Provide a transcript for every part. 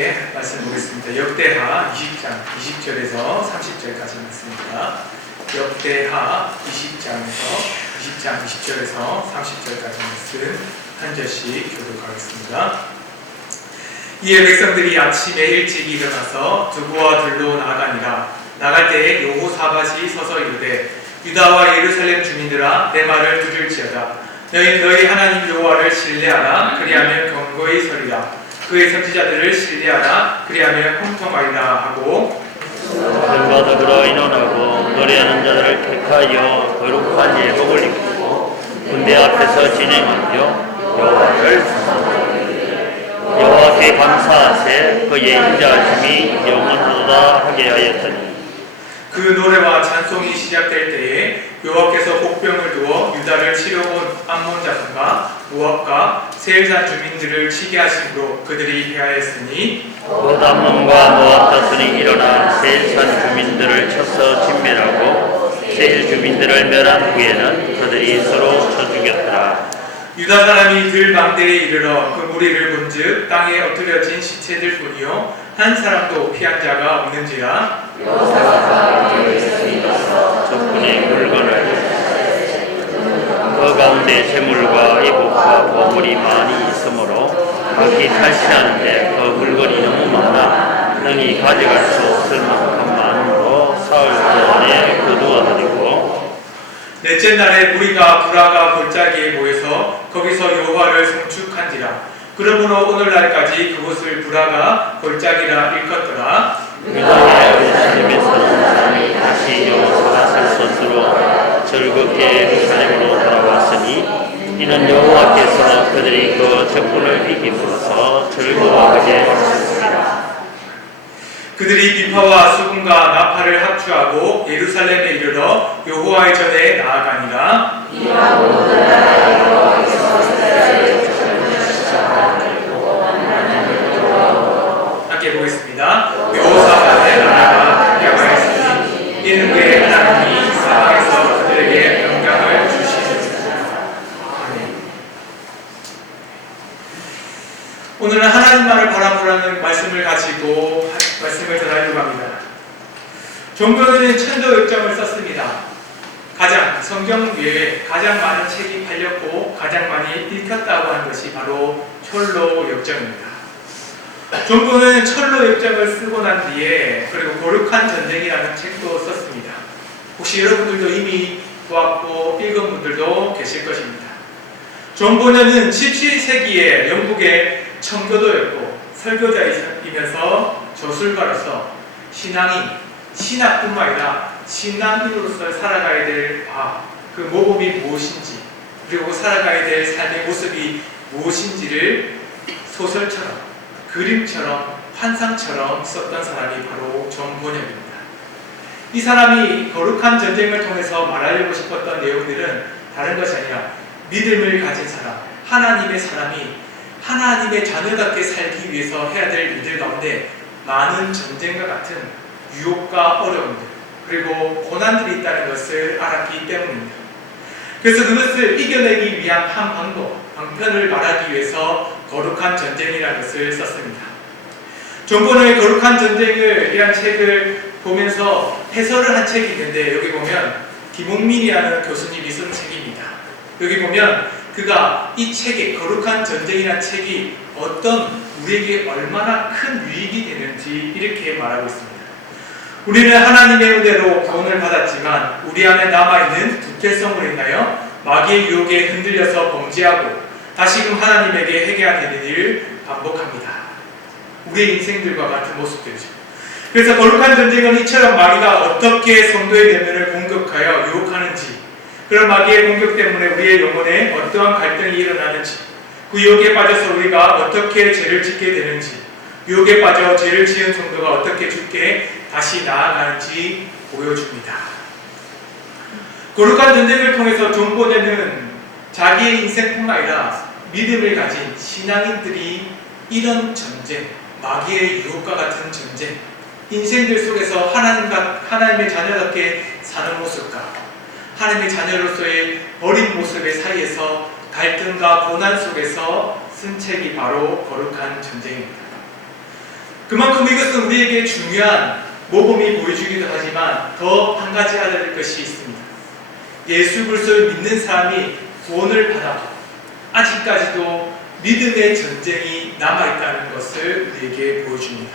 함께 말씀 보겠습니다. 역대하 20장 20절에서 30절까지 말씀입니다. 역대하 20장 20절에서 30절까지 말씀 한 절씩 교독하겠습니다. 이에 백성들이 아침에 일찍 일어나서 두부와 들로 나아가니라. 나갈 때에 여호사밧이 서서 이르되 유다와 예루살렘 주민들아 내 말을 들을지어다. 너희 하나님 여호와를 신뢰하라. 그리하면 견고히 서리라. 그의 선지자들을 신뢰하라. 그리하면 형통하리라 하고 그들과 더불어 의논하고 노래하는 자들을 택하여 거룩한 예복을 입고 군대 앞에서 진행하며 여호와께 감사하세. 그의 인자하심이 영원하도다 하게 하였더니 그 노래와 찬송이 시작될 때에 여호와께서 복병을 두어 유다를 치러 온 암몬 자손과 모압과 세일산 주민들을 치게 하심으로 그들이 패하였으니 곧 암몬과 모압 자손이 일어나 세일산 주민들을 쳐서 진멸하고 세일 주민들을 멸한 후에는 그들이 서로 쳐 죽였더라. 유다 사람이 들방대에 이르러 그 무리를 본즉 땅에 엎드려진 시체들 뿐이요 한 사람도 피한 자가 없는지라. 적군의 물건을 그 가운데 재물과 이복과 보물이 많이 있으므로 각기 탈취하는데 그 물건이 너무 많아 능히 가져갈 수 없을 만큼 많으므로 사흘 동안에 거두어들이고 넷째 날에 무리가 브라가 골짜기에 모여서 거기서 여호와를 송축한지라. 그러므로 오늘날까지 그곳을 브라가 골짜기라 일컫더라. 유다의 예루살렘에 사는 사람이 다시 여호사밧을 손으로 즐겁게 예루살렘으로 돌아왔으니 이는 여호와께서 그들이 그 적군을 이김으로써 즐거워하게 하셨습니다. 그들이 비파와 수금과 나팔을 합주하고 예루살렘에 이르러 여호와의 전에 나아가니라. 함께 보겠습니다. 여호사밧의 나라가 평화했으니 이는 그의 하나님이 사방에서 그들에게 영광을 주시느니라. 오늘은 하나님만을 바라보라는 말씀을 가지고 말씀을 전하려고 합니다. 존 교수는 천도역정을 썼습니다. 가장 성경 외에 가장 많은 책이 팔렸고 가장 많이 읽혔다고 하는 것이 바로 철로 역정입니다. 존 교수는 철로 역정을 쓰고 난 뒤에 그리고 거룩한 전쟁이라는 책도 썼습니다. 혹시 여러분들도 이미 보았고 읽은 분들도 계실 것입니다. 존 보너는 17세기에 영국의 청교도였고 설교자이면서 저술가로서 신학뿐만 아니라 신앙인으로서 살아가야 될 그 모범이 무엇인지 그리고 살아가야 될 삶의 모습이 무엇인지를 소설처럼 그림처럼 환상처럼 썼던 사람이 바로 존 보너입니다. 이 사람이 거룩한 전쟁을 통해서 말하려고 싶었던 내용들은 다른 것이 아니라 믿음을 가진 사람, 하나님의 사람이 하나님의 자녀답게 살기 위해서 해야 될 일들 가운데 많은 전쟁과 같은 유혹과 어려움들 그리고 고난들이 있다는 것을 알았기 때문입니다. 그래서 그것을 이겨내기 위한 한 방편을 말하기 위해서 거룩한 전쟁이라는 것을 썼습니다. 존 보너의 거룩한 전쟁이라는 책을 보면서 해설을 한 책이 있는데 여기 보면 김홍민이라는 교수님이 쓴 책입니다. 여기 보면 그가 이 책의 거룩한 전쟁이라는 책이 우리에게 얼마나 큰 유익이 되는지 이렇게 말하고 있습니다. 우리는 하나님의 은혜로 구원을 받았지만 우리 안에 남아있는 두께성으로 인하여 마귀의 유혹에 흔들려서 범죄하고 다시금 하나님에게 회개해야 되는 일을 반복합니다. 우리의 인생들과 같은 모습들이죠. 그래서 거룩한 전쟁은 이처럼 마귀가 어떻게 성도의 내면을 공격하여 유혹하는지 그런 마귀의 공격 때문에 우리의 영혼에 어떠한 갈등이 일어나는지 그 유혹에 빠져서 우리가 어떻게 죄를 짓게 되는지 유혹에 빠져 죄를 지은 성도가 어떻게 주께 다시 나아가는지 보여줍니다. 거룩한 전쟁을 통해서 존 보너는 자기의 인생뿐만 아니라 믿음을 가진 신앙인들이 이런 전쟁, 마귀의 유혹과 같은 전쟁, 인생들 속에서 하나님의 자녀답게 사는 모습과 하나님의 자녀로서의 어린 모습의 사이에서 갈등과 고난 속에서 쓴 책이 바로 거룩한 전쟁입니다. 그만큼 이것은 우리에게 중요한 모범이 보여주기도 하지만 더 한 가지 알아야 될 것이 있습니다. 예수 그리스도를 믿는 사람이 구원을 받아도 아직까지도 믿음의 전쟁이 남아있다는 것을 우리에게 보여줍니다.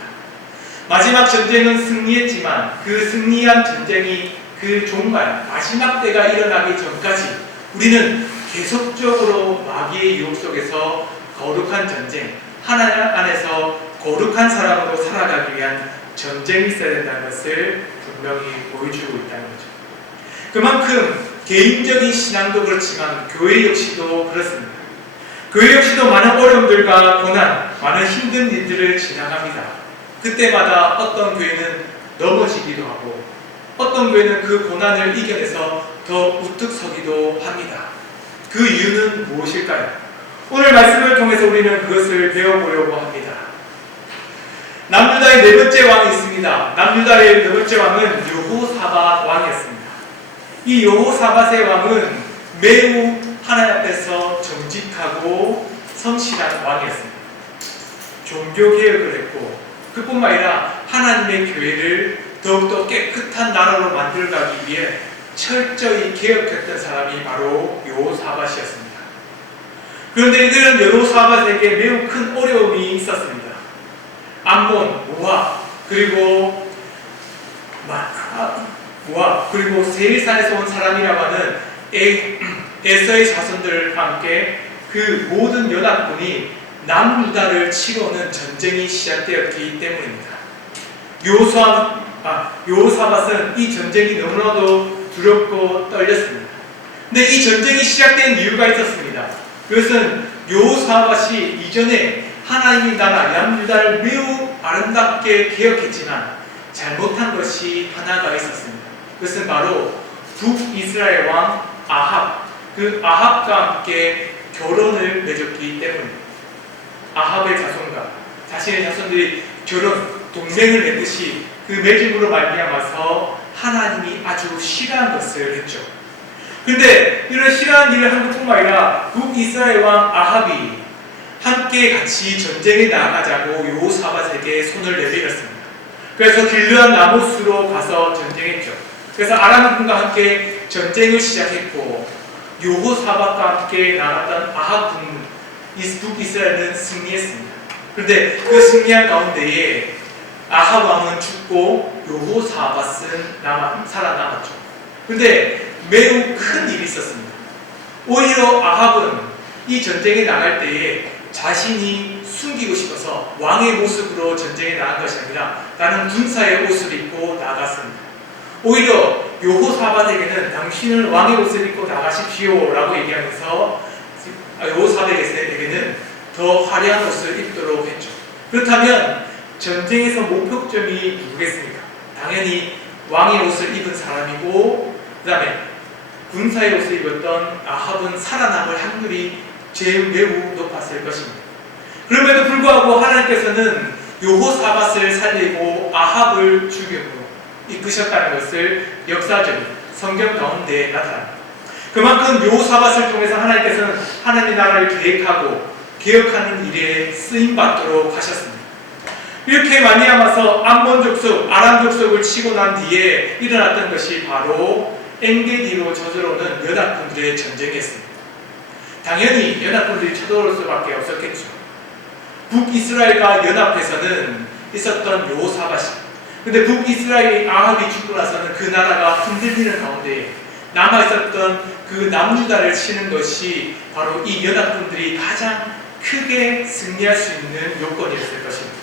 마지막 전쟁은 승리했지만 그 승리한 전쟁이 그 종말, 마지막 때가 일어나기 전까지 우리는 계속적으로 마귀의 유혹 속에서 거룩한 전쟁, 하나님 안에서 거룩한 사람으로 살아가기 위한 전쟁이 있어야 된다는 것을 분명히 보여주고 있다는 거죠. 그만큼 개인적인 신앙도 그렇지만 교회 역시도 그렇습니다. 교회 역시도 많은 어려움들과 고난, 많은 힘든 일들을 지나갑니다. 그때마다 어떤 교회는 넘어지기도 하고 어떤 교회는 그 고난을 이겨내서 더 우뚝 서기도 합니다. 그 이유는 무엇일까요? 오늘 말씀을 통해서 우리는 그것을 배워보려고 합니다. 남유다의 네 번째 왕이 있습니다. 남유다의 네 번째 왕은 여호사밧 왕이었습니다. 이 여호사밧의 왕은 매우 하나님 앞에서 정직하고 성실한 왕이었습니다. 종교개혁을 했고 그뿐만 아니라 하나님의 교회를 더욱더 깨끗한 나라로 만들어가기 위해 철저히 개혁했던 사람이 바로 여호사밧이었습니다. 그런데 이들은 여호사밧에게 매우 큰 어려움이 있었습니다. 암몬, 모압, 그리고 세일산에서 온 사람이라고 하는 에서의 자손들과 함께 그 모든 연합군이 남유다를 치러 오는 전쟁이 시작되었기 때문입니다. 여호사밧은 이 전쟁이 너무나도 두렵고 떨렸습니다. 근데 이 전쟁이 시작된 이유가 있었습니다. 그것은 여호사밧이 이전에 하나님의 나라 남유다를 매우 아름답게 개혁했지만 잘못한 것이 하나가 있었습니다. 그것은 바로 북이스라엘 왕 아합, 그 아합과 함께 결혼을 맺었기 때문입니다. 아합의 자손과 자신의 자손들이 동맹을 맺듯이 그 맺음으로 말미암아서 하나님이 아주 싫어한 것을 했죠. 그런데 이런 싫어한 일을 한 것뿐만 아니라 북이스라엘 왕 아합이 함께 같이 전쟁에 나아가자고 여호사밧에게 손을 내밀었습니다. 그래서 길르앗 라모스로 가서 전쟁했죠. 그래서 아람군과 함께 전쟁을 시작했고 여호사밧과 함께 나갔던 아합군 북이스라엘은 승리했습니다. 그런데 그 승리한 가운데에 아합 왕은 죽고 여호사밧은 살아남았죠. 그런데 매우 큰 일이 있었습니다. 오히려 아합은 이 전쟁에 나갈 때에 자신이 숨기고 싶어서 왕의 모습으로 전쟁에 나간 것이 아니라 나는 군사의 옷을 입고 나갔습니다. 오히려 여호사밧에게는 당신은 왕의 옷을 입고 나가십시오 라고 얘기하면서 여호사밧에게는 더 화려한 옷을 입도록 했죠. 그렇다면 전쟁에서 목표점이 누구겠습니까? 당연히 왕의 옷을 입은 사람이고 그 다음에 군사의 옷을 입었던 아합은 살아남을 확률이 매우 높았을 것입니다. 그럼에도 불구하고 하나님께서는 여호사밧을 살리고 아합을 죽임으로 이끄셨다는 것을 역사적인 성경 가운데 나타납니다. 그만큼 여호사밧을 통해서 하나님께서는 하나님의 나라를 계획하고 개혁하는 일에 쓰임받도록 하셨습니다. 이렇게 말미암아서 암몬 족속, 아람 족속을 치고 난 뒤에 일어났던 것이 바로 엔게디로 저들어오는 연합군들의 전쟁이었습니다. 당연히 연합군들이 쳐들어올 수밖에 없었겠죠. 북이스라엘과 연합해서는 있었던 여호사밧이, 근데 북이스라엘의 아합이 죽고 나서는 그 나라가 흔들리는 가운데 남아있었던 그 남유다를 치는 것이 바로 이 연합군들이 가장 크게 승리할 수 있는 요건이었을 것입니다.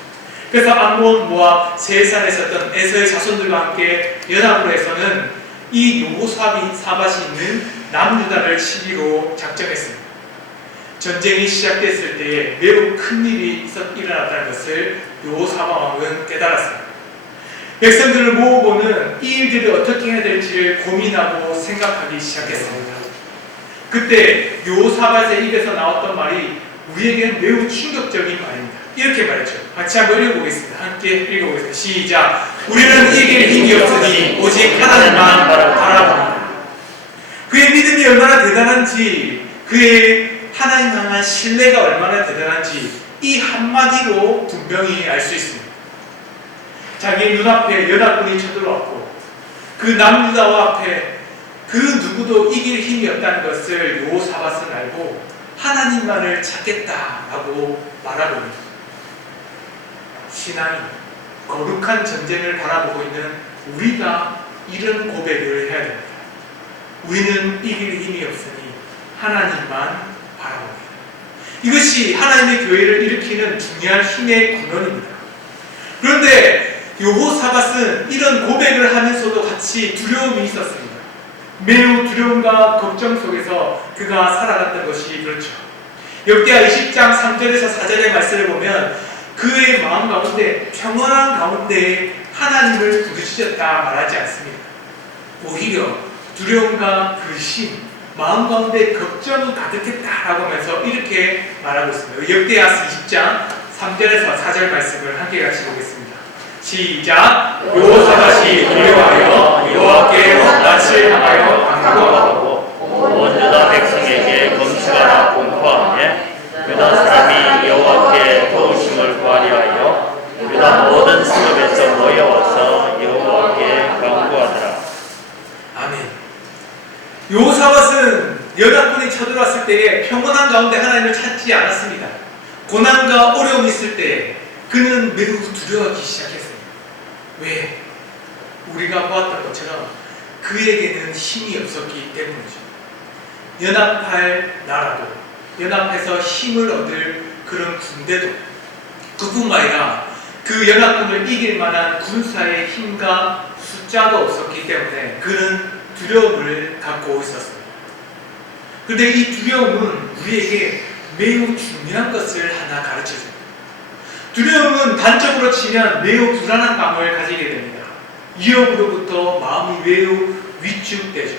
그래서 암몬, 모압, 세일산에 있었던 에서의 자손들과 함께 연합으로 해서는 이 여호사밧이 있는 남유다를 치기로 작정했습니다. 전쟁이 시작됐을 때에 매우 큰 일이 일어났다는 것을 여호사밧 왕은 깨달았습니다. 백성들을 모으고는 이 일들을 어떻게 해야 될지를 고민하고 생각하기 시작했습니다. 그때 여호사밧의 입에서 나왔던 말이 우리에게는 매우 충격적인 말입니다. 이렇게 말했죠. 같이 한번 읽어보겠습니다. 함께 읽어보겠습니다. 시작. 우리는 이길 힘이 없으니 오직 하나님만 바라봅니다. 그의 믿음이 얼마나 대단한지, 그의 하나님 향한 신뢰가 얼마나 대단한지 이 한마디로 분명히 알 수 있습니다. 자기 눈앞에 연합군이 쳐들어왔고 그 남유다와 앞에 그 누구도 이길 힘이 없다는 것을 여호사밧은 알고 하나님만을 찾겠다라고 말하고 있습니다. 신앙이 거룩한 전쟁을 바라보고 있는 우리가 이런 고백을 해야 됩니다. 우리는 이길 힘이 없으니 하나님만 바라봅니다. 이것이 하나님의 교회를 일으키는 중요한 힘의 근원입니다. 그런데 여호사밧은 이런 고백을 하면서도 같이 두려움이 있었습니다. 매우 두려움과 걱정 속에서 그가 살아갔던 것이 그렇죠. 역대하 20장 3절에서 4절의 말씀을 보면 그의 마음 가운데 평안한 가운데 하나님을 부르짖었다 말하지 않습니다. 오히려 두려움과 근심, 마음 가운데 걱정이 가득했다라고 하면서 이렇게 말하고 있습니다. 역대하 20장 3절에서 4절 말씀을 함께 같이 보겠습니다. 시작! 여호사밧이 두려워하여 여호와께로 낯을 향하여 간구하고 온 유다 백성에게 금식하라 공포하며 유다 사람이 여호와께 도우심을 구하려 하여 유다 모든 성읍에서 모여와서 여호와께 간구하더라. 아멘. 여호사밧은 연합군이 쳐들어왔을 때에 평온한 가운데 하나님을 찾지 않았습니다. 고난과 어려움이 있을 때 그는 매우 두려워하기 시작했습니다. 왜? 우리가 보았던 것처럼 그에게는 힘이 없었기 때문이죠. 연합할 나라도, 연합해서 힘을 얻을 그런 군대도, 그뿐만 아니라 그 연합군을 이길 만한 군사의 힘과 숫자가 없었기 때문에 그는 두려움을 갖고 있었습니다. 그런데 이 두려움은 우리에게 매우 중요한 것을 하나 가르쳐줍니다. 두려움은 단적으로 치면 매우 불안한 감을 가지게 됩니다. 위협으로부터 마음이 매우 위축되죠.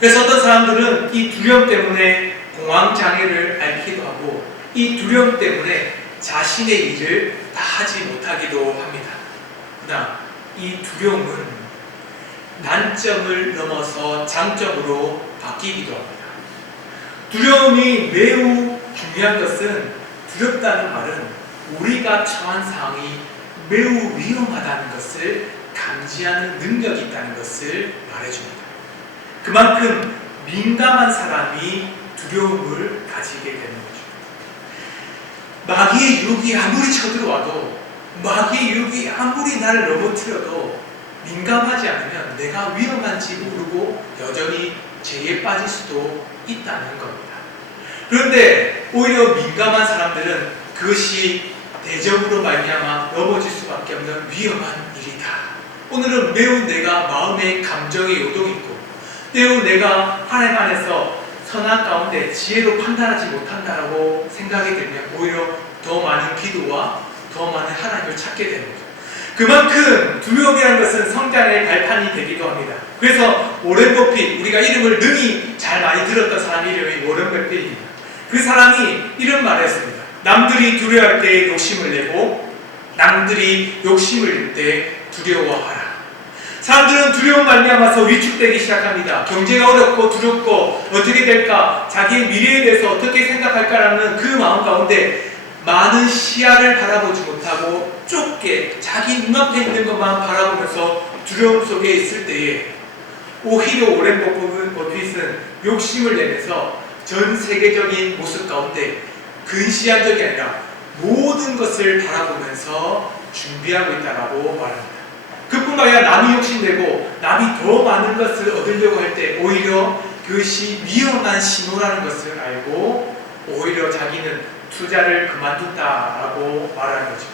그래서 어떤 사람들은 이 두려움 때문에 공황장애를 앓기도 하고 이 두려움 때문에 자신의 일을 다 하지 못하기도 합니다. 그러나 이 두려움은 난점을 넘어서 장점으로 바뀌기도 합니다. 두려움이 매우 중요한 것은 두렵다는 말은 우리가 처한 상황이 매우 위험하다는 것을 감지하는 능력이 있다는 것을 말해줍니다. 그만큼 민감한 사람이 두려움을 가지게 되는 거죠. 마귀의 유혹이 아무리 쳐들어와도 마귀의 유혹이 아무리 나를 넘어뜨려도 민감하지 않으면 내가 위험한지 모르고 여전히 죄에 빠질 수도 있다는 겁니다. 그런데 오히려 민감한 사람들은 그것이 대적으로 말미암아 넘어질 수밖에 없는 위험한 일이다. 오늘은 매우 내가 마음의 감정의 요동이 있고 매우 내가 하나님 안에서 선한 가운데 지혜로 판단하지 못한다라고 생각이 들면 오히려 더 많은 기도와 더 많은 하나님을 찾게 되는 거죠. 그만큼 두려움이라는 것은 성장의 발판이 되기도 합니다. 그래서 워렌 버핏, 우리가 이름을 능히 잘 많이 들었던 사람 이름이 워렌 버핏입니다. 그 사람이 이런 말을 했습니다. 남들이 두려워할 때 욕심을 내고 남들이 욕심을 낼 때 두려워하라. 사람들은 두려움 말미암아서 위축되기 시작합니다. 경제가 어렵고 두렵고 어떻게 될까, 자기의 미래에 대해서 어떻게 생각할까라는 그 마음 가운데 많은 시야를 바라보지 못하고 좁게 자기 눈앞에 있는 것만 바라보면서 두려움 속에 있을 때에 오히려 오랜 버핏은 욕심을 내면서 전 세계적인 모습 가운데 근시안적이 아니라 모든 것을 바라보면서 준비하고 있다고 말합니다. 그뿐만 아니라 남이 욕심내고 남이 더 많은 것을 얻으려고 할 때 오히려 그것이 위험한 신호라는 것을 알고 오히려 자기는 투자를 그만둔다라고 말하는 거죠.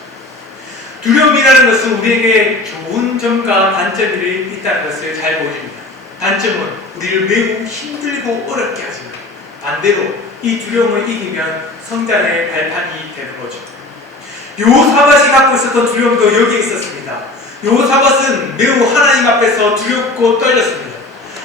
두려움이라는 것은 우리에게 좋은 점과 단점이 있다는 것을 잘 보여줍니다. 단점은 우리를 매우 힘들고 어렵게 하지만 반대로 이 두려움을 이기면 성장의 발판이 되는 거죠. 여호사밧이 갖고 있었던 두려움도 여기에 있었습니다. 여호사밧은 매우 하나님 앞에서 두렵고 떨렸습니다.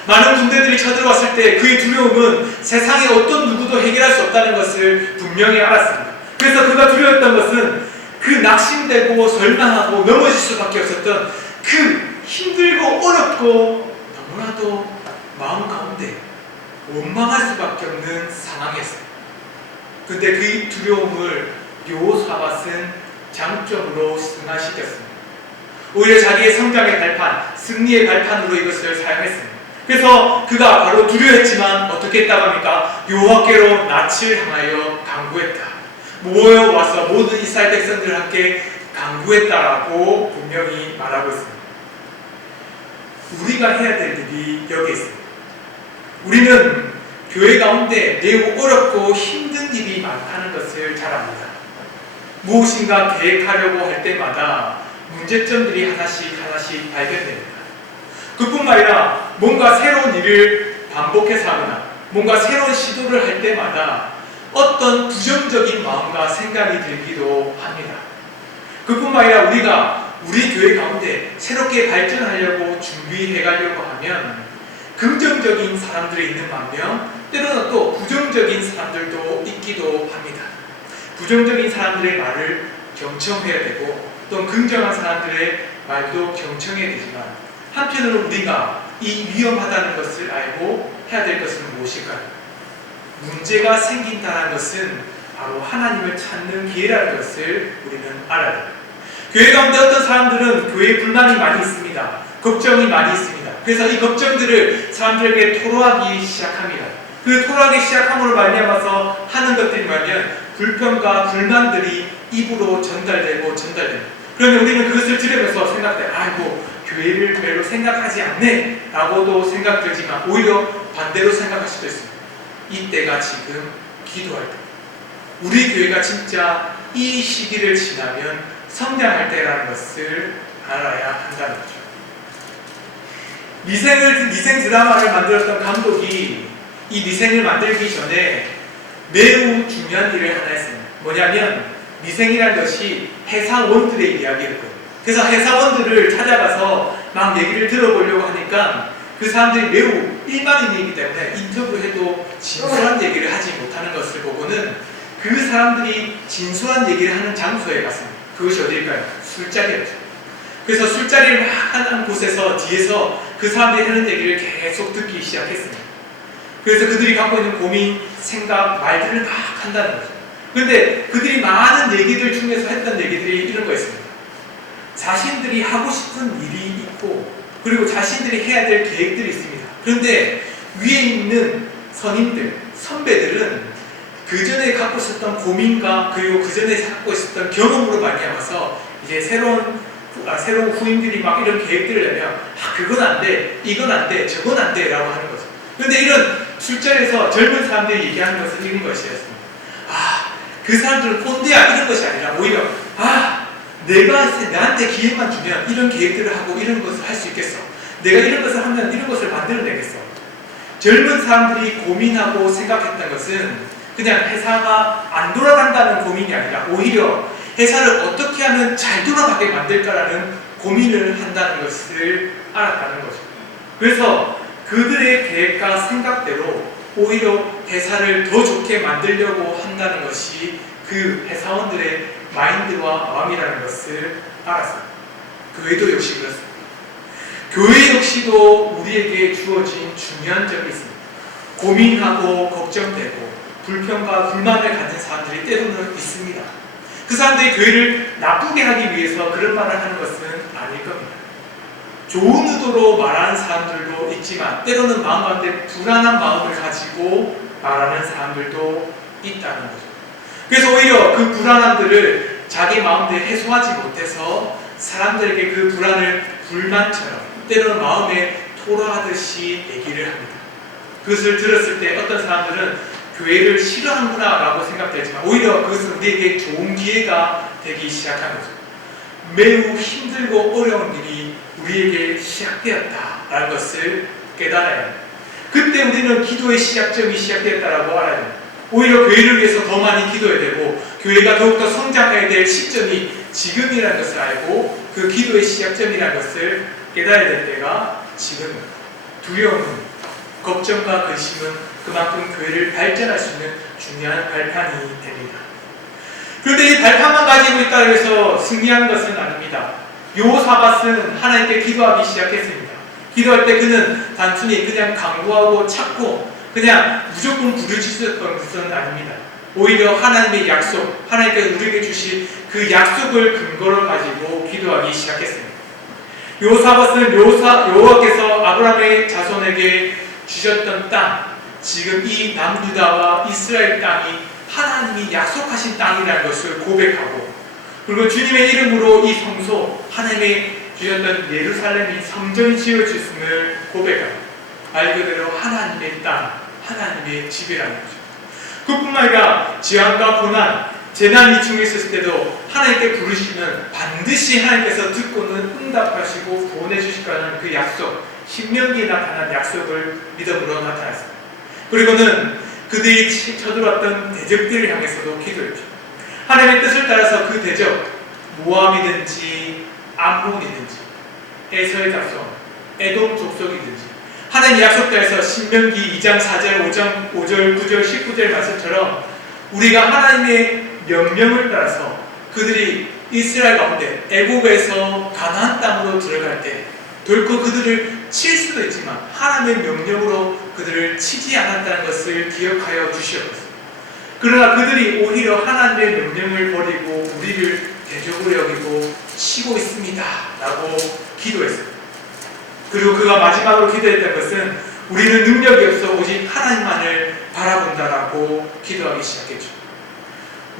많은 군대들이 쳐들어왔을 때 그의 두려움은 세상에 어떤 누구도 해결할 수 없다는 것을 분명히 알았습니다. 그래서 그가 두려웠던 것은 그 낙심되고 절망하고 넘어질 수밖에 없었던 그 힘들고 어렵고 너무나도 마음 가운데 원망할 수밖에 없는 상황이었어요. 근데 그 두려움을 여호사밧은 장점으로 승화시켰습니다. 오히려 자기의 성장의 발판, 승리의 발판으로 이것을 사용했습니다. 그래서 그가 바로 두려워했지만 어떻게 했다고 합니까? 여호와께로 낯을 향하여 간구했다. 모여와서 모든 이스라엘 백성들과 함께 간구했다라고 분명히 말하고 있습니다. 우리가 해야 될 일이 여기 있습니다. 우리는 교회 가운데 매우 어렵고 힘든 일이 많다는 것을 잘 압니다. 무엇인가 계획하려고 할 때마다 문제점들이 하나씩 발견됩니다. 그뿐만 아니라 뭔가 새로운 일을 반복해서 하거나 뭔가 새로운 시도를 할 때마다 어떤 부정적인 마음과 생각이 들기도 합니다. 그뿐만 아니라 우리가 우리 교회 가운데 새롭게 발전하려고 준비해 가려고 하면 긍정적인 사람들이 있는 반면 때로는 또 부정적인 사람들도 있기도 합니다. 부정적인 사람들의 말을 경청해야 되고 또 긍정한 사람들의 말도 경청해야 되지만 한편으로 우리가 이 위험하다는 것을 알고 해야 될 것은 무엇일까요? 문제가 생긴다는 것은 바로 하나님을 찾는 기회라는 것을 우리는 알아야 됩니다. 교회 가운데 어떤 사람들은 교회에 불만이 많이 있습니다. 걱정이 많이 있습니다. 그래서 이 걱정들을 사람들에게 토로하기 시작합니다. 그 토로하기 시작함으로 말미암아서 하는 것들이 뭐냐면 불평과 불만들이 입으로 전달됩니다. 그러면 우리는 그것을 들으면서 생각돼, 아이고 교회를 별로 생각하지 않네 라고도 생각들지만 오히려 반대로 생각할 수도 있습니다. 이때가 지금 기도할 때, 우리 교회가 진짜 이 시기를 지나면 성장할 때라는 것을 알아야 한다는 거죠. 미생 드라마를 만들었던 감독이 이 미생을 만들기 전에 매우 중요한 일을 하나 했습니다. 뭐냐면 미생이라는 것이 회사원들의 이야기였거든요. 그래서 회사원들을 찾아가서 막 얘기를 들어보려고 하니까 그 사람들이 매우 일반인이기 때문에 인터뷰해도 진솔한 얘기를 하지 못하는 것을 보고는 그 사람들이 진솔한 얘기를 하는 장소에 갔습니다. 그것이 어딜까요? 술자리였죠. 그래서 술자리를 막 하는 곳에서 뒤에서 그 사람들이 하는 얘기를 계속 듣기 시작했습니다. 그래서 그들이 갖고 있는 고민, 생각, 말들을 막 한다는 거죠. 그런데 그들이 많은 얘기들 중에서 했던 얘기들이 이런 거였습니다. 자신들이 하고 싶은 일이 있고 그리고 자신들이 해야 될 계획들이 있습니다. 그런데 위에 있는 선임들, 선배들은 그 전에 갖고 있었던 고민과 그리고 그 전에 갖고 있었던 경험으로 말미암아서 이제 새로운 후임들이 막 이런 계획들을 내면 그건 안 돼, 이건 안 돼, 저건 안 돼 라고 하는 거죠. 그런데 이런 술자리에서 젊은 사람들이 얘기하는 것은 이런 것이었습니다. 그 사람들은 꼰대야 이런 것이 아니라 오히려 내가 나한테 기회만 주면 이런 계획들을 하고 이런 것을 할 수 있겠어. 내가 이런 것을 하면 이런 것을 만들어내겠어. 젊은 사람들이 고민하고 생각했던 것은 그냥 회사가 안 돌아간다는 고민이 아니라 오히려 회사를 어떻게 하면 잘 돌아가게 만들까라는 고민을 한다는 것을 알았다는 거죠. 그래서 그들의 계획과 생각대로 오히려 회사를 더 좋게 만들려고 한다는 것이 그 회사원들의 마인드와 마음이라는 것을 알았어요. 교회도 역시 그렇습니다. 교회 역시도 우리에게 주어진 중요한 점이 있습니다. 고민하고 걱정되고 불평과 불만을 가진 사람들이 때로는 있습니다. 그 사람들이 교회를 나쁘게 하기 위해서 그런 말을 하는 것은 아닐 겁니다. 좋은 의도로 말하는 사람들도 있지만 때로는 마음 가운데 불안한 마음을 가지고 말하는 사람들도 있다는 거죠. 그래서 오히려 그 불안함들을 자기 마음대로 해소하지 못해서 사람들에게 그 불안을 불만처럼 때로는 마음에 토로하듯이 얘기를 합니다. 그것을 들었을 때 어떤 사람들은 교회를 싫어하는구나 라고 생각되지만 오히려 그것은 우리에게 좋은 기회가 되기 시작한 거죠. 매우 힘들고 어려운 일이 우리에게 시작되었다라는 것을 깨달아야 합니다. 그때 우리는 기도의 시작점이 시작되었다라고 알아야 합니다. 오히려 교회를 위해서 더 많이 기도해야 되고 교회가 더욱더 성장해야 될 시점이 지금이라는 것을 알고 그 기도의 시작점이라는 것을 깨달아야 될 때가 지금입니다. 두려움은, 걱정과 근심은 그만큼 교회를 발전할 수 있는 중요한 발판이 됩니다. 그런데 이 발판만 가지고 있다고 해서 승리하는 것은 아닙니다. 여호사밧은 하나님께 기도하기 시작했습니다. 기도할 때 그는 단순히 그냥 간구하고 찾고 그냥 무조건 부르짖었던 것은 아닙니다. 오히려 하나님의 약속, 하나님께서 우리에게 주신 그 약속을 근거로 가지고 기도하기 시작했습니다. 여호사밧은 여호와께서 아브라함의 자손에게 주셨던 땅, 지금 이 남유다와 이스라엘 땅이 하나님이 약속하신 땅이라는 것을 고백하고, 그리고 주님의 이름으로 이 성소, 하나님이 주셨던 예루살렘이 성전이 지어졌음을 고백합니다. 말 그대로 하나님의 땅, 하나님의 집이라는 거죠. 그뿐만 아니라 재앙과 고난, 재난이 중에 있었을 때도 하나님께 부르시면 반드시 하나님께서 듣고는 응답하시고 구원해 주실 거라는 그 약속, 신명기에 나타난 약속을 믿음으로 나타났습니다. 그리고는 그들이 쳐들어왔던 대적들을 향해서도 기도했죠. 하나님의 뜻을 따라서 그 대적, 모압이든지 암몬이든지 에서의 자손, 에돔 족속이든지, 하나님 약속대에서 신명기 2장 4절, 5장 5절, 9절, 19절 말씀처럼 우리가 하나님의 명령을 따라서 그들이 이스라엘 가운데 애국에서 가나안 땅으로 들어갈 때 결코 그들을 칠 수도 있지만 하나님의 명령으로 그들을 치지 않았다는 것을 기억하여 주시옵소서. 그러나 그들이 오히려 하나님의 명령을 버리고 우리를 대적으로 여기고 치고 있습니다 라고 기도했습니다. 그리고 그가 마지막으로 기도했던 것은 우리는 능력이 없어 오직 하나님만을 바라본다라고 기도하기 시작했죠.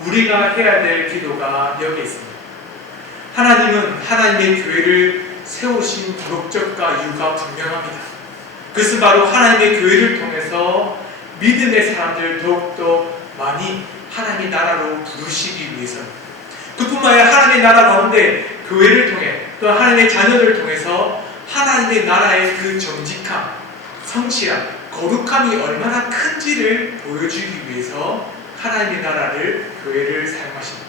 우리가 해야 될 기도가 여기에 있습니다. 하나님은 하나님의 교회를 세우신 목적과 이유가 분명합니다. 그것은 바로 하나님의 교회를 통해서 믿음의 사람들 더욱더 많이 하나님의 나라로 부르시기 위해서입니다. 그뿐만 아니라 하나님의 나라 가운데 교회를 통해 또 하나님의 자녀들을 통해서 하나님의 나라의 그 정직함, 성실함, 거룩함이 얼마나 큰지를 보여주기 위해서 하나님의 나라를, 교회를 사용하십니다.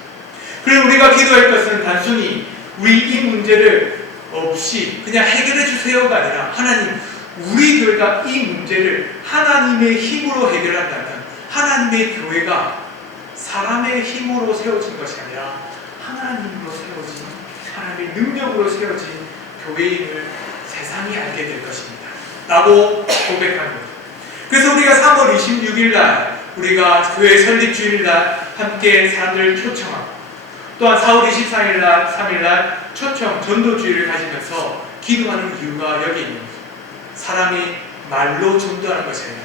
그리고 우리가 기도할 것은 단순히 우리 이 문제를 없이 그냥 해결해 주세요가 아니라 하나님, 우리 교회가 이 문제를 하나님의 힘으로 해결한다면 하나님의 교회가 사람의 힘으로 세워진 것이 아니라 하나님으로 세워진, 하나님의 능력으로 세워진 교회임을 세상이 알게 될 것입니다 라고 고백하는 거죠. 그래서 우리가 3월 26일 날 우리가 교회 설립 주일날 함께 사람들을 초청하고, 또한 4월 23일 날 3일 날 초청 전도주의를 가지면서 기도하는 이유가 여기 있는 거죠. 사람이 말로 전도하는 것이 아니라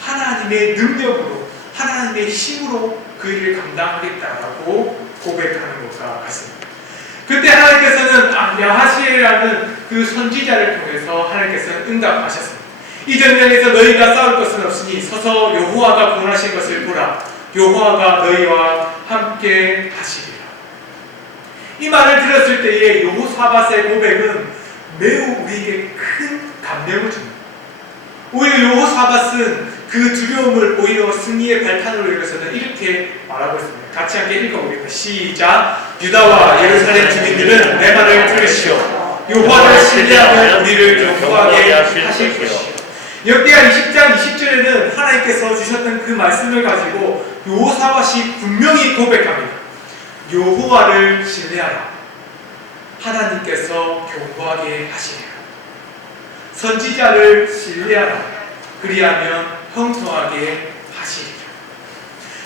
하나님의 능력으로, 하나님의 힘으로 그 일을 감당하겠다라고 고백하는 것과 같습니다. 그때 하나님께서는 야하시엘이라는 그 선지자를 통해서 하나님께서는 응답하셨습니다. 이 전쟁에서 너희가 싸울 것은 없으니 서서 여호와가 구원하신 것을 보라. 여호와가 너희와 함께 하시리라. 이 말을 들었을 때의 여호사밧의 고백은 매우 우리에게 큰 감명을 줍니다. 오히려 여호사밧은 그 두려움을 오히려 승리의 발판으로 이뤄서는 이렇게 말하고 있습니다. 같이 함께 읽어보겠습니다. 시작. 유다와 예루살렘 주민들은 내 말을 들으시오. 여호와를 신뢰하면 우리를 영구하게 하실 것이오. 역대하 20장 20절에는 하나님께서 주셨던 그 말씀을 가지고 여호사밧이 분명히 고백합니다. 여호와를 신뢰하라. 하나님께서 견고하게 하시리라. 선지자를 신뢰하라. 그리하면 형통하게 하시리라.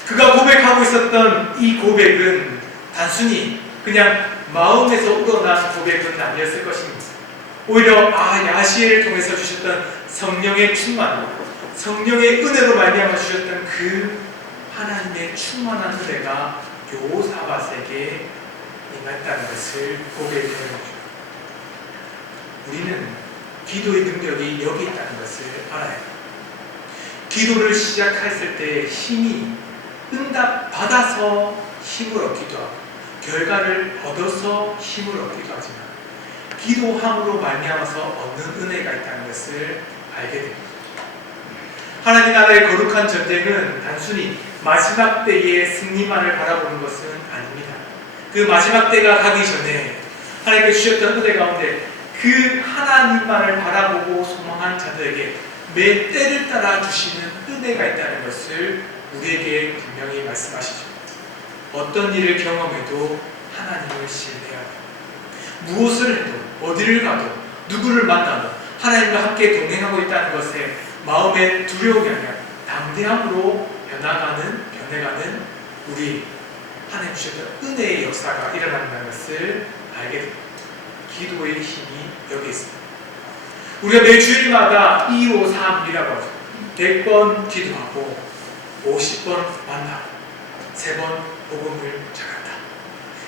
그가 고백하고 있었던 이 고백은 단순히 그냥 마음에서 우러난 고백은 아니었을 것입니다. 오히려 야하시엘을 통해서 주셨던 성령의 충만, 성령의 은혜로 말미암아 주셨던 그 하나님의 충만한 은혜가 여호사밧에게 임했다는 것을 고백하는 거죠. 우리는 기도의 능력이 여기 있다는 것을 알아야 해요. 기도를 시작했을 때 힘이 응답 받아서 힘을 얻기도 하고 결과를 얻어서 힘을 얻기도 하지만 기도함으로 말미암아서 얻는 은혜가 있다는 것을 알게 됩니다. 하나님 나라의 거룩한 전쟁은 단순히 마지막 때의 승리만을 바라보는 것은 아닙니다. 그 마지막 때가 가기 전에 하나님께서 주셨던 은혜 가운데 그 하나님만을 바라보고 소망한 자들에게 매 때를 따라 주시는 은혜가 있다는 것을 우리에게 분명히 말씀하시죠. 어떤 일을 경험해도 하나님을 신뢰해야 합니다. 무엇을 해도 어디를 가도 누구를 만나도 하나님과 함께 동행하고 있다는 것에 마음의 두려움이 아니라 담대함으로 변해가는 우리 하나님 주셨던 은혜의 역사가 일어난다는 것을 알게 됩니다. 기도의 힘이 여기 있습니다. 우리가 매 주일마다 253이라고 하죠. 100번 기도하고 50번 만나고 3번 복음을 전한다.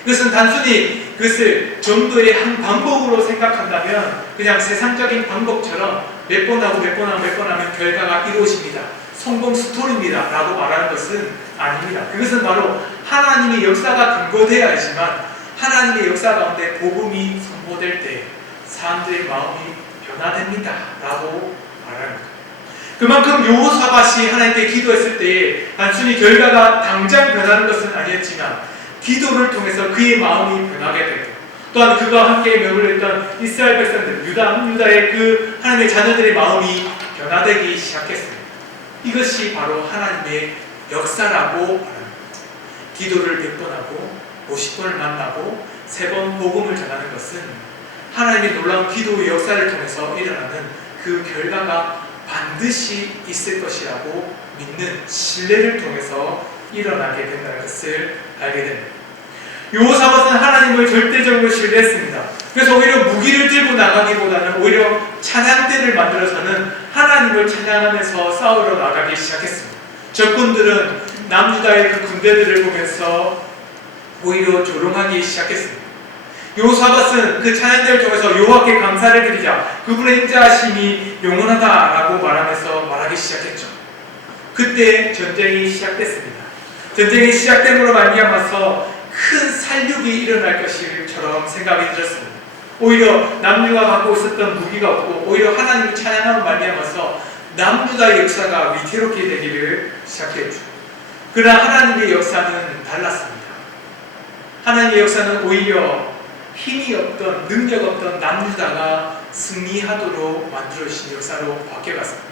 이것은 단순히 그것을 전도의 한 방법으로 생각한다면 그냥 세상적인 방법처럼 몇 번 하고 몇 번 하고 몇 번 하면 결과가 이루어집니다. 성공 스토리입니다 라고 말하는 것은 아닙니다. 그것은 바로 하나님의 역사가 근거되어야지만 하나님의 역사 가운데 복음이 선포될 때 사람들의 마음이 변화됩니다 라고 말하는 거예요. 그만큼 여호사밧이 하나님께 기도했을 때에 단순히 결과가 당장 변하는 것은 아니었지만 기도를 통해서 그의 마음이 변하게 되고 또한 그가 함께 머물렀던 이스라엘 백성들, 유다의 그 하나님의 자녀들의 마음이 변화되기 시작했습니다. 이것이 바로 하나님의 역사라고 말합니다. 기도를 100번 하고 50번을 만나고 3번 복음을 전하는 것은 하나님의 놀라운 기도의 역사를 통해서 일어나는 그 결과가 반드시 있을 것이라고 믿는 신뢰를 통해서 일어나게 된다는 것을 알게 됩니다. 여호사밧은 하나님을 절대적으로 신뢰했습니다. 그래서 오히려 무기를 들고 나가기보다는 오히려 찬양대를 만들어서는 하나님을 찬양하면서 싸우러 나가기 시작했습니다. 적군들은 남유다의 그 군대들을 보면서 오히려 조롱하기 시작했습니다. 여호사밧은 그 찬양대를 통해서 여호와께 감사를 드리자 그분의 인자하심이 영원하다라고 말하면서 말하기 시작했죠. 그때 전쟁이 시작됐습니다. 전쟁이 시작됨으로 말미암아서 큰 살육이 일어날 것처럼 생각이 들었습니다. 오히려 남유가 갖고 있었던 무기가 없고 오히려 하나님을 찬양하는 말미암아서 남유다의 역사가 위태롭게 되기를 시작했죠. 그러나 하나님의 역사는 달랐습니다. 하나님의 역사는 오히려 힘이 없던 능력 없던 남유다가 승리하도록 만들어주신 역사로 바뀌어갔습니다.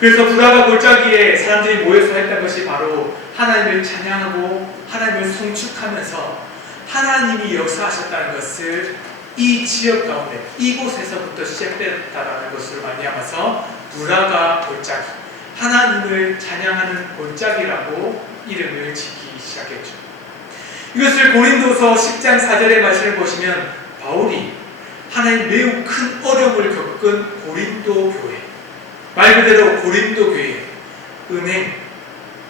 그래서 불화가 골짜기에 사람들이 모여서 했던 것이 바로 하나님을 찬양하고 하나님을 송축하면서 하나님이 역사하셨다는 것을 이 지역 가운데 이곳에서부터 시작되었다는 것으로 말미암아서 불화가 골짜기, 하나님을 찬양하는 골짜기라고 이름을 짓기 시작했죠. 이것을 고린도서 10장 4절의 말씀을 보시면 바울이 하나님 매우 큰 어려움을 겪은 고린도 교회, 말 그대로 고린도 교회, 은행,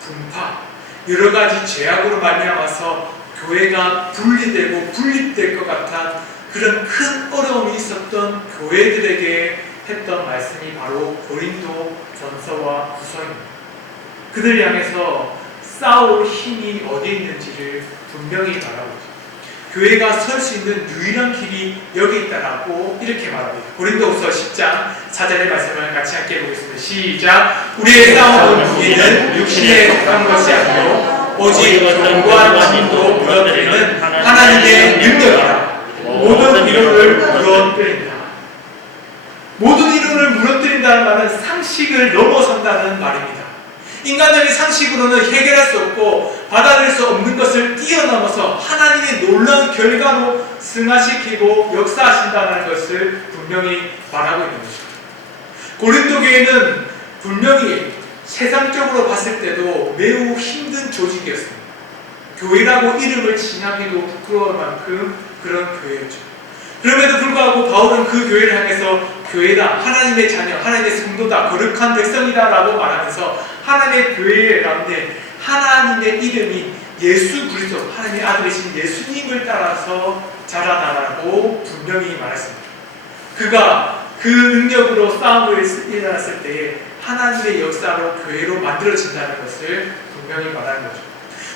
분파, 여러 가지 죄악으로 말미암아서 교회가 분리되고 분립될 것 같은 그런 큰 어려움이 있었던 교회들에게 했던 말씀이 바로 고린도 전서와 후서입니다. 그들 향해서 싸울 힘이 어디에 있는지를 분명히 말하고 있죠. 교회가 설 수 있는 유일한 길이 여기 있다라고 이렇게 말합니다. 고린도후서 10장 4절의 말씀을 같이 함께 보겠습니다. 시작. 우리의 싸움은 무기는 육신에 속한 것이 아니요 오직 견고한 진도 무너뜨리는 하나님의 능력이라. 모든 이론을 무너뜨린다. 모든 이론을 무너뜨린다는 말은 상식을 넘어선다는 말입니다. 인간적인 상식으로는 해결할 수 없고 받아들일 수 없는 것을 뛰어넘어서 하나님의 놀라운 결과로 승화시키고 역사하신다는 것을 분명히 말하고 있는 것입니다. 고린도 교회는 분명히 세상적으로 봤을 때도 매우 힘든 조직이었습니다. 교회라고 이름을 칭하기도 부끄러울 만큼 그런 교회였죠. 그럼에도 불구하고 바울은 그 교회를 향해서 교회다, 하나님의 자녀, 하나님의 성도다, 거룩한 백성이다 라고 말하면서 하나님의 교회 가운데 하나님의 이름이 예수 그리스도, 하나님의 아들이신 예수님을 따라서 자라나라고 분명히 말했습니다. 그가 그 능력으로 싸움을 일어났을 때에 하나님의 역사로 교회로 만들어진다는 것을 분명히 말하는 거죠.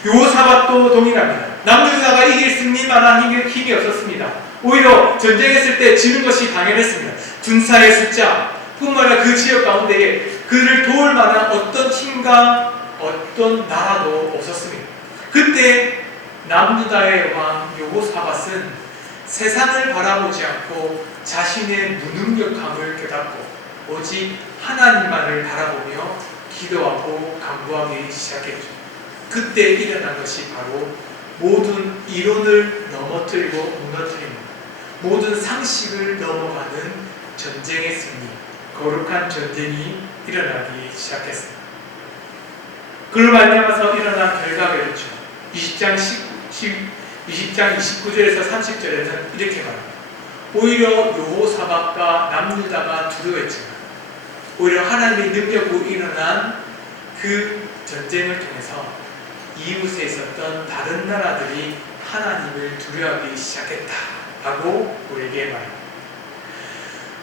여호사밧도 동일합니다. 남유다가 이길 승리만한 힘이 없었습니다. 오히려 전쟁했을 때 지는 것이 당연했습니다. 군사의 숫자 뿐만 아니라 그 지역 가운데에 그를 도울 만한 어떤 힘과 어떤 나라도 없었습니다. 그때 남유다의 왕 여호사밧은 세상을 바라보지 않고 자신의 무능력함을 깨닫고 오직 하나님만을 바라보며 기도하고 간구하기 시작했죠. 그때 일어난 것이 바로 모든 이론을 넘어뜨리고 무너뜨립니다. 모든 상식을 넘어가는 전쟁의 승리, 거룩한 전쟁이 일어나기 시작했습니다. 그로 말미암아서 일어난 결과가 있죠. 20장 29절에서 30절에는 이렇게 말합니다. 오히려 여호사밧과 남유다가 두려워했지만 오히려 하나님의 능력으로 일어난 그 전쟁을 통해서 이웃에 있었던 다른 나라들이 하나님을 두려워하기 시작했다라고 우리에게 말합니다.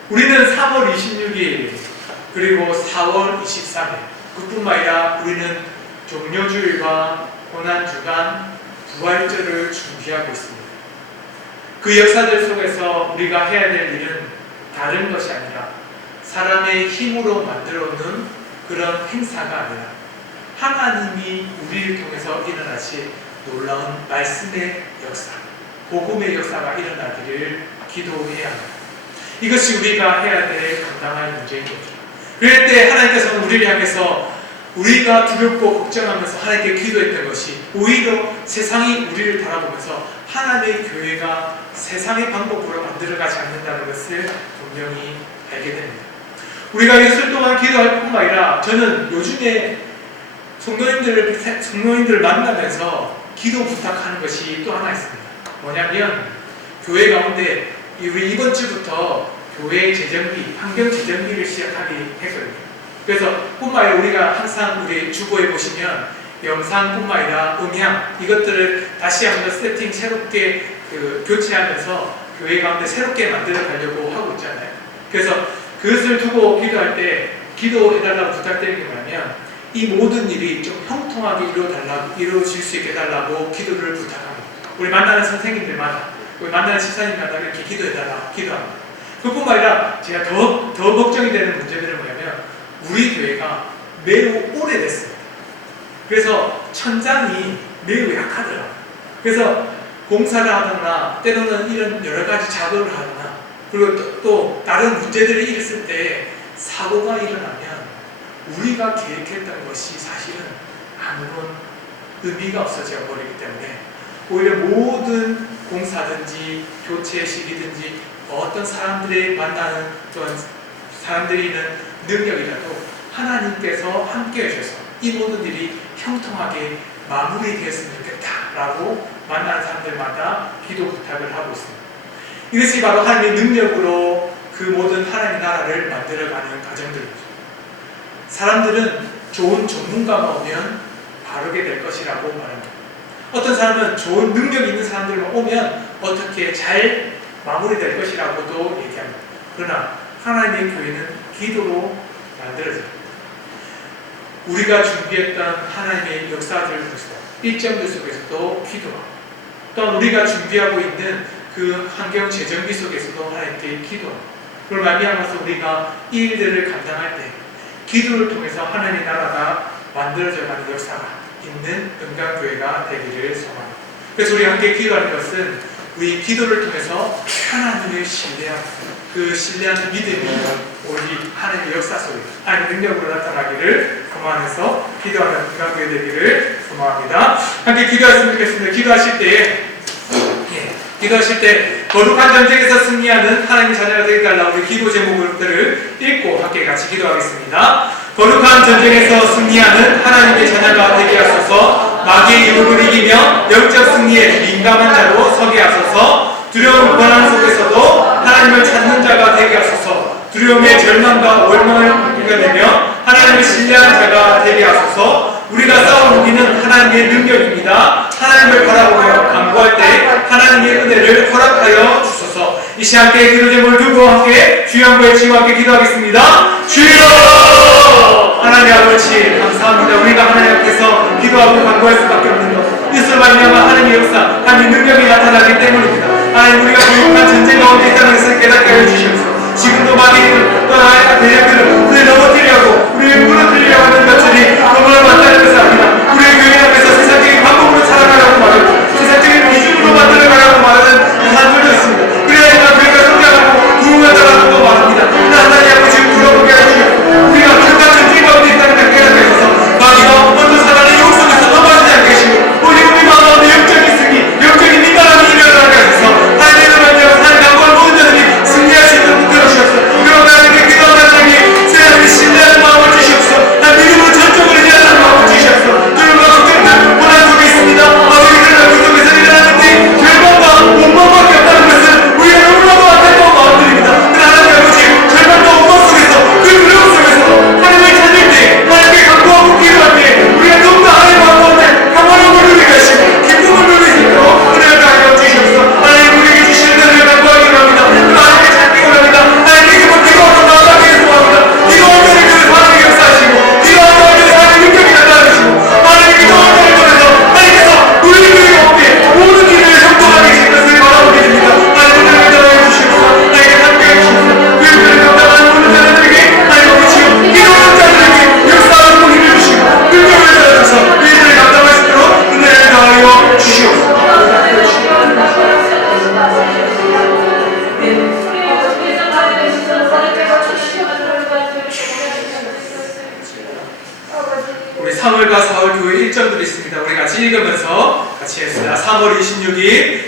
우리는 3월 26일 그리고 4월 23일 그뿐만 아니라 우리는 종려주일과 고난주간 부활절을 준비하고 있습니다. 그 역사들 속에서 우리가 해야 될 일은 다른 것이 아니라 사람의 힘으로 만들어 놓은 그런 행사가 아니라 하나님이 우리를 통해서 일어나실 놀라운 말씀의 역사, 복음의 역사가 일어나기를 기도해야 합니다. 이것이 우리가 해야 될 감당할 문제인 거죠. 그럴 때 하나님께서는 우리를 향해서 우리가 두렵고 걱정하면서 하나님께 기도했던 것이 오히려 세상이 우리를 바라보면서 하나님의 교회가 세상의 방법으로 만들어가지 않는다는 것을 분명히 알게 됩니다. 우리가 이틀 동안 기도할 뿐만 아니라 저는 요즘에 성도님들을 만나면서 기도 부탁하는 것이 또 하나 있습니다. 뭐냐면 교회 가운데 우리 이번 주부터 교회 재정비, 환경 재정비를 시작하기 했거든요. 그래서 뿐만 아니라 우리가 항상 우리 주보에 보시면 영상뿐만 아니라 음향 이것들을 다시 한번 세팅 새롭게 교체하면서 교회 가운데 새롭게 만들어 가려고 하고 있잖아요. 그래서 그것을 두고 기도할 때 기도해달라고 부탁드리는 게 뭐냐면 이 모든 일이 좀 형통하게 이루어질 수 있게 해달라고 기도를 부탁합니다. 우리 만나는 선생님들마다 우리 만나는 집사님마다 이렇게 기도합니다. 그뿐만 아니라 제가 더 걱정이 되는 문제들은 뭐냐면 우리 교회가 매우 오래됐습니다. 그래서 천장이 매우 약하더라고요. 그래서 공사를 하거나 때로는 이런 여러 가지 작업을 하거나 그리고 또 다른 문제들이 있을 때 사고가 일어나면 우리가 계획했던 것이 사실은 아무런 의미가 없어져 버리기 때문에 오히려 모든 공사든지 교체 시기든지 어떤 사람들이 만나는 또한 사람들이 있는 능력이라도 하나님께서 함께 하셔서 이 모든 일이 형통하게 마무리되었으면 좋겠다라고 만나는 사람들마다 기도 부탁을 하고 있습니다. 이것이 바로 하나님의 능력으로 그 모든 하나님의 나라를 만들어가는 과정들이죠. 사람들은 좋은 전문가가 오면 바르게 될 것이라고 말합니다. 어떤 사람은 좋은 능력이 있는 사람들만 오면 어떻게 잘 마무리될 것이라고도 얘기합니다. 그러나 하나님의 교회는 기도로 만들어집니다. 우리가 준비했던 하나님의 역사들 속에서 일정들 속에서도 기도하고 또한 우리가 준비하고 있는 그 환경 재정비 속에서도 하나님께 기도하고 그걸 말미암아서 우리가 이 일들을 감당할 때 기도를 통해서 하나님의 나라가 만들어져가는 역사가 있는 은강교회가 되기를 소망합니다. 그래서 우리 함께 기도하는 것은 우리 기도를 통해서 하나님을 신뢰하고 그 신뢰하는 믿음이 우리 하나님의 역사 속에 하나님의 능력으로 나타나기를 소망해서 기도하는 은강교회 되기를 소망합니다. 함께 기도하시면 좋겠습니다. 기도하실 때 거룩한 전쟁에서 승리하는 하나님의 자녀가 되게 달라고 우리 기도 제목들을 읽고 함께 같이 기도하겠습니다. 거룩한 전쟁에서 승리하는 하나님의 자녀가 되게 하소서. 마귀의 유혹을 이기며 영적 승리에 민감한 자로 서게 하소서. 두려움 고난 속에서도 하나님을 찾는 자가 되게 하소서. 두려움의 절망과 원망을 이겨내며 하나님을 신뢰하는 자가 되게 하소서. 우리가 싸운 무기는 하나님의 능력입니다. 하나님을 바라보며 간구할 때 하나님의 은혜를 허락하여 주소서. 이 시간 함께 기도 제목을 두고 함께 주여 한번 외치고 함께 기도하겠습니다. 주여! 하나님 아버지 감사합니다. 우리가 하나님 앞에서 기도하고 간구할 수밖에 없는 것 이것을 말미암아 하나님의 역사, 하나님의 능력이 나타나기 때문입니다. 하나님 우리가 거룩한 전쟁 가운데 있다는 것을 깨닫게 하여 주시옵소서. 지금도 마귀는 또 나의 대적들은 우리를 넘어뜨리려고 우리를 무너뜨리려고 하는 것들이 너무나 많다는 것을 압니다. 우리의 교회 앞에서 세상적인 방법으로 살아가려고 말하고 세상적인 기준으로 만들어가려고 말하는 사람들도 있습니다. 그래야 교회가 성장하고 부흥을 따라가고 말합니다. 하나님 아버지 물어보게 하시고 우리가 거룩한 전쟁 가운데 있다는 걸 깨닫게 하셔서 마귀가 어떤 사단의 유혹 속에서 넘어지지 않게 하시고 우리 마음의 영적인 승리, 영적인 민감함이 일어나게 하셔서 하나님의 말대로 하나님 강구한 모든 자들이 승리할 수 있도록 붙들어 주셔서 그런 나에게 기도하는 자에게 3월과 4월 교회 일정들이 있습니다. 우리 같이 읽으면서 같이 했습니다. 3월 26일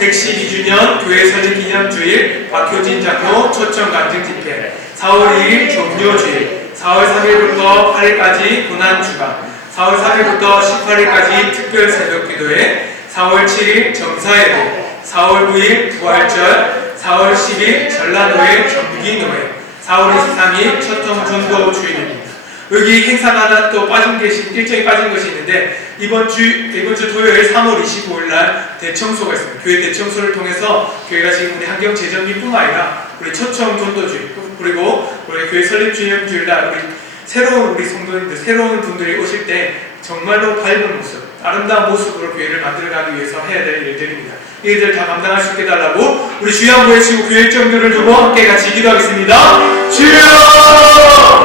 112주년 교회 설립 기념주일 박효진 장로 초청 간증 집회, 4월 2일 종료주일, 4월 3일부터 8일까지 고난주간, 4월 3일부터 18일까지 특별 새벽기도회, 4월 7일 정사예배, 4월 9일 부활절, 4월 10일 전라도회 정기노회, 4월 23일 초청 전도 주일입니다. 여기 행사가 하나 또 일정이 빠진 것이 있는데, 이번 주 토요일 3월 25일 날 대청소가 있습니다. 교회 대청소를 통해서 교회가 지금 우리 환경 재정비뿐만 아니라 우리 초청 전도주일, 그리고 우리 교회 설립 기념주일 날 새로운 우리 성도님들, 새로운 분들이 오실 때 정말로 밝은 모습, 아름다운 모습으로 교회를 만들어가기 위해서 해야 될 일들입니다. 이 일들 다 감당할 수 있게 해달라고 우리 주여 한번 외치고 교회 일정들을 두고 함께 같이 기도하겠습니다. 주여!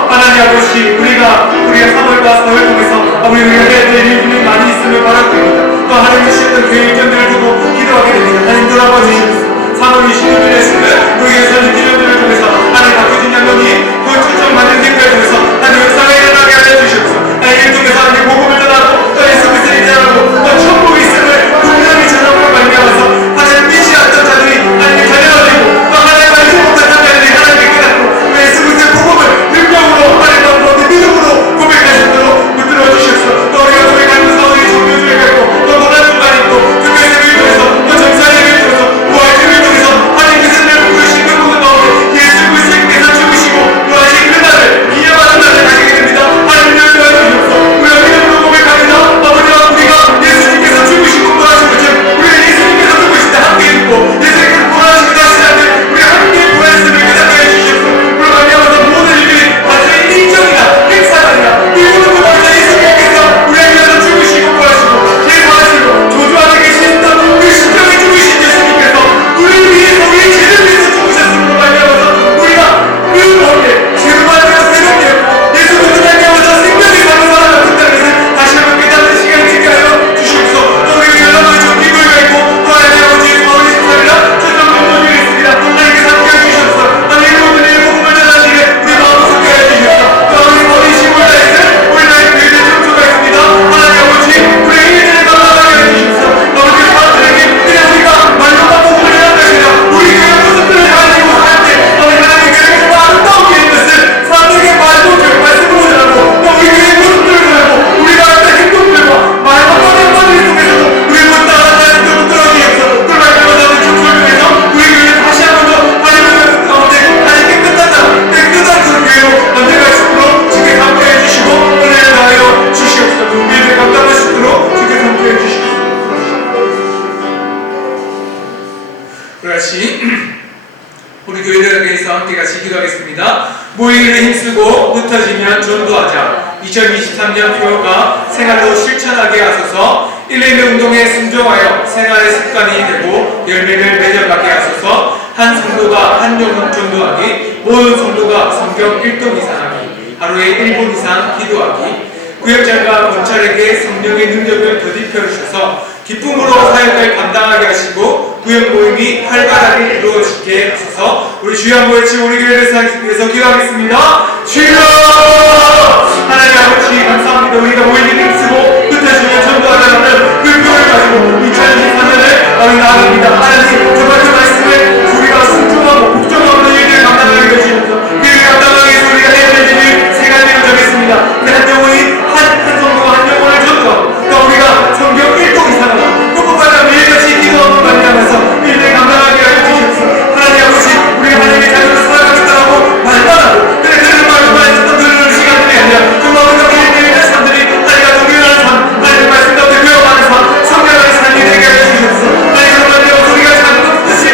하나님 아버지, 우리가 3월과 4월 통해서 우리가 해야 될 일들이 많이 있음을 바랍니다. 또 하나님 주셨던 교회 일정들을 두고 기도하게 됩니다. 하나님 돌아봐 주시옵소서. 3월 26일에 있는 우리의 설립 기념들을 통해서 하나님 박효진 장로님 그 초청 받은 기회를 통해서 하나님 역사가 일어나게 하여 주시옵소서. 하나님 이를 통해서 하나님 복음을 전하고 또 예수 그리스도를 전하고 또 천국이 있음을 분명히 전하고 말미암아서 하나님 믿지 않던 자들이 하나님의 자녀가 되고 또 하나님 알지 못한 자들이 하나님께 깨닫고 또 예수 그리스도의 복음을 능력으로 하나님 믿음으로 고백할 수 있도록 붙들어 주시옵소서. 또 우리가 교회 가는 사원이 종교주의가 있고 또 고난주간이 있고 특별 예배를 통해서 또 정사예배를 통해서 부활주의를 통해서 하나님 그 생명을 부르신 그 부분 가운데 예수 그리스도께서 죽으시고 부활하신 그 날을 기념하는 날을 가지게 됩니다. 하나님 역사해 주시옵소서. 우리가 믿음으로 고백합니다. 아버지와 우리가 예수님께서 죽으시고 부활하신 것처럼 우리가 예수님께서 죽으실 때 함께 있고 예수님께서 부활하신 그 다시 날 때 우리가 함께 부활했음을 깨닫게 해주시옵소서. 우리가 말미암아서 모든 일들이 단순히 일정이나 행사가 아니라 이 모든 것들은 예수님께서 우리에게 위해서 죽으시고 부활하시고 계속하시고 조주하게 계시던 그 십자가에 죽으신 예수님께서 우리를 위해서 우리 죄를 위해서 죽으셨음으로 말미암아서 우리가 그 가운데 죄를 받으며 새롭게였고 예수 그리스도 말미암아서 생명이 바로 살아나는 땅에서 다시 한번 깨닫는 시간이 되게 하여 주시옵소서. 또 우리 연합의 정기교회가 있고 또 하나님 아버지 4월 24일날 최종 전도주일이 있습니다. 하나님께서 함께해 주시옵소서. 하나님 모든 일 복음을 전하는 일에 우리 마음을 함께해 주시옵소서. 또 우리 4월 25일날 있을 우리나라의 교회 대청소가 있습니다. 하나님 아버지 우리의 일들을 감당하게 해주시옵소서. 아버지 사람들에게 그냥 우리가 말로만 복음을 전하는 것이 아니라 우리 교회 모습들을 가지고 함께 아버지 하나님의 교회가 아름다운 교회인 것을 사람들에게 말씀으로 전하고 또 우리 교회 모습들을 전하고 우리가 하는 행동들과 말과 한마디를 통해서도 우리 모두 다 하나님을 붙들어 주시옵소서. 그 말씀을 전하는 청소를 통해서 우리 교회를 다시 한 번 더 하나님의 가운데 다시 깨끗한 그런 교회로 만들어갈 수 있도록 주께서 함께해 주시고 은혜를 다하여 주시옵소서. 우리를 감당할 수 있도록 주께서 함께해 주시옵소서. 그렇지. 우리 교회를 위해서 함께 같이 기도하겠습니다. 모이를 힘쓰고 흩어지면 전도하자. 2023년 표가 생활로 실천하게 하소서. 119 운동에 순종하여 생활의 습관이 되고 열매를 맺어가게 하소서. 한 성도가 한 영혼 전도하기, 모든 성도가 성경 1동 이상 하기, 하루에 1분 이상 기도하기, 구역장과 검찰에게 성령의 능력을 더입혀 주셔서 기쁨으로 사역을 감당하게 하시고 구역 모임이 활발하게 이루어지게 하소서. 우리 주여 한번 외치고 우리 교회를 위해서 기도하겠습니다. 주여! 하나님 아버지 감사합니다. 우리가 모이를 힘쓰고 흩어지면 전도하자는 그 표를 가지고 2023년을 나아갑니다. 하나님 정말 그 말씀을 우리가 순종하고 복종하는 일들을 감당하게 해주시옵소서. 그 일을 감당하기 위해서 우리가 해야 될 일을 세 가지로 정했습니다. 한 영혼이 한 성도가 한 영혼을 전도하고 또 우리가 성경 1동 이상하고 그것보다 매일같이 기도하고 말미암아서 일을 감당하게 하여 주시옵소서. 하나님 아버지 우리가 하나님의 자녀로 살아가겠다고 말만 하고 그래 그런 말만 했었던 그런 시간들이 아니라 정말 우리가 매일매일 사람들이 하나님과 동행하는 삶 하나님의 말씀 가운데 배워가는 삶 성경의 삶이 되게 하여 주시옵소서. 하나님 정말 우리가 잘못했을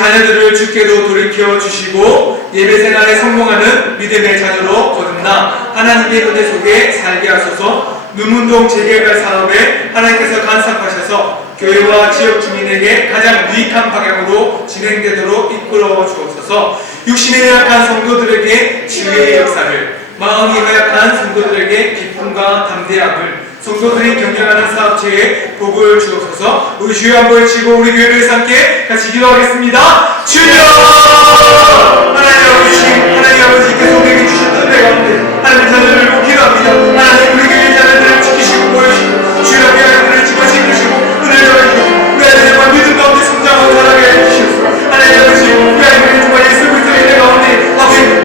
자녀들을 주께로 돌이켜 주시고 예배 생활에 성공하는 믿음의 자녀로 거듭나 하나님의 은혜 속에 살게 하소서. 눈문동 재개발 사업에 하나님께서 간섭하셔서 교회와 지역 주민에게 가장 유익한 방향으로 진행되도록 이끌어 주옵소서. 육신에 약한 성도들에게 치유의 역사를, 마음이 허약한 성도들에게 기쁨과 담대함을, 성도들이 경영하는 사업체에 복을 주옵소서. 우리 주여 한번 치고 우리 교회를 함께 같이 기도하겠습니다. 주여!